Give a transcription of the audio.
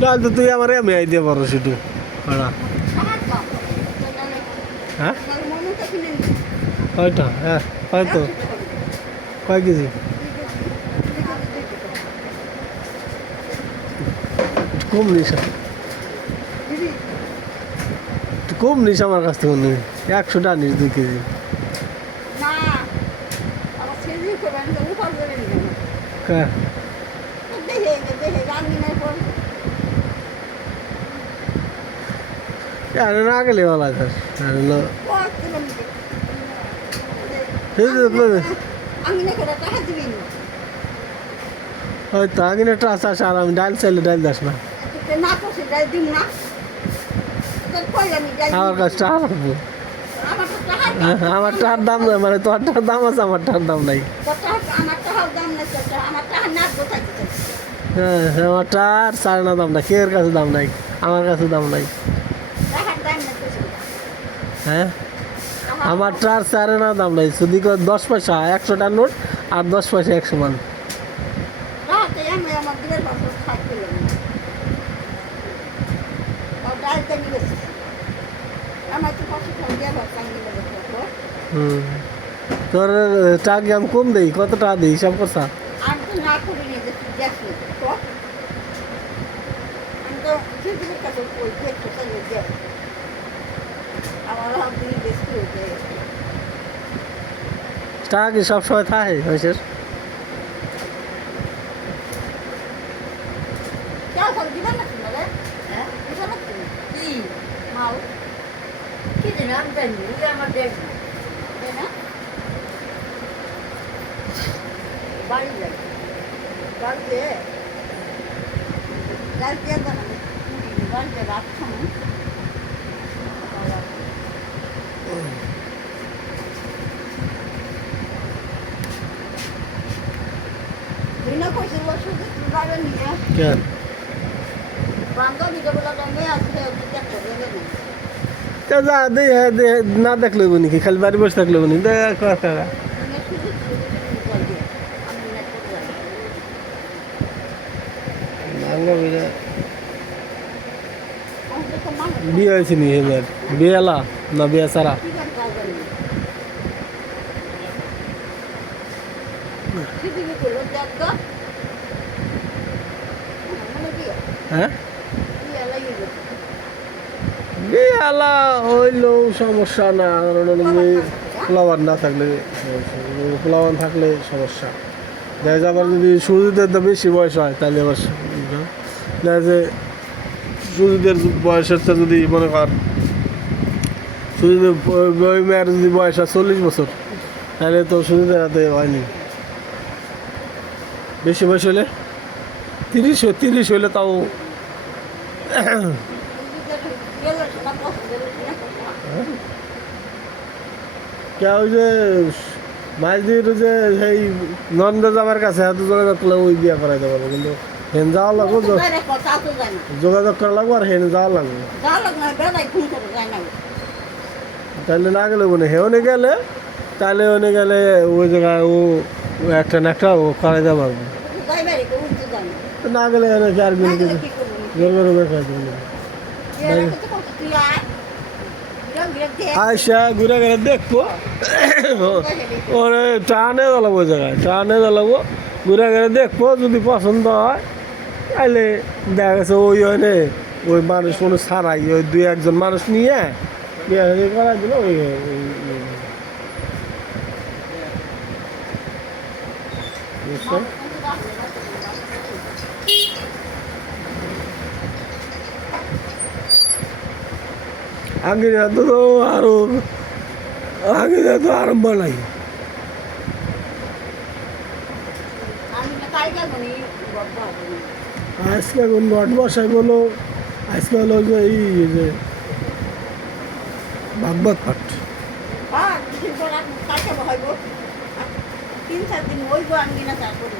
ডাল তো তুই আমার এমনি আইডিয়া পারো শুধু ভাড়া হ্যাঁ কয়টা হ্যাঁ হয়তো কয় কেজি কম নিস কম নিস আমার কাছ থেকে নিস 100টা নিস 2 কেজি হ্যাঁ না গেলে ভালো আছে হয়তো আগে একটা আসা আসা আর আমি ডাল চাইলে ডাল দাস না আমার কাছে টাকা লাগবো আমার টাকার দাম নাই মানে তোর টাকার দাম আছে আমার টাকার দাম নাই হ্যাঁ আমার টাকার সাড়ে না দাম নাই কের কাছে দাম নাই আমার কাছে দাম নাই হ্যাঁ আমার টার সাড়ে না দাম নাই যদি 10 পয়সা 100টার নোট আর 10 পয়সা 100 মান তোর টাকা আমি কম দেই কত টাকা দিই হিসাব করছা টাকা কি সবসময় থাকে মানুষের না দেখলে নাকি খালি বাড়ি বসে থাকলে নি বিয়ে হয়েছে নি এবার বিয়ে এলা না বিয়ে সারা হ্যাঁ বিয়ালা হইলেও সমস্যা না ফ্লাওয়ার না থাকলে ফ্লাওয়ার থাকলে সমস্যা দেখা যায় আবার যদি সুজিদের তো বেশি বয়স হয় তাহলে আবার দেখা যায় সুজিদের বয়সের যদি মনে কর সুজিদের ওই মেয়ের যদি বয়স হয় 40 বছর তাহলে তো সুজিদের হাতে হয়নি বেশি বয়স হলে 30 হলে তাও ওই যে মাঝদির যে সেই ননভেজ আমার কাছে এত যোগাযোগ করলে ওই বিয়ে করাইতে পারবো কিন্তু হেন যাওয়া লাগবো যোগাযোগ করা লাগবো আর হেন যাওয়া লাগবো তাহলে না গেলে মনে হেওনে গেলে তাহলে ওনে গেলে ওই জায়গায় ও একটা না একটা ও করাইতে পারবো না গেলে আর আয়সা ঘুরে ঘুরে দেখবো ওরে টানে জ্বালাবো ওই জায়গায় টানে জ্বালাবো ঘুরে ঘুরে দেখবো যদি পছন্দ হয় তাহলে দেখা গেছে ওই ওনে ওই মানুষ কোনো ছাড়াই ওই 2-1 মানুষ নিয়ে বিয়ে করাই দিল ওই বুঝছো আগে তো আরো আগে তো আরম্ভ নাই আজকে কোন ঘট বসাই বলো আজকে হলো যে এই যে ভাগবত পাঠ 3-4 দিন ওইব আমি না তারপরে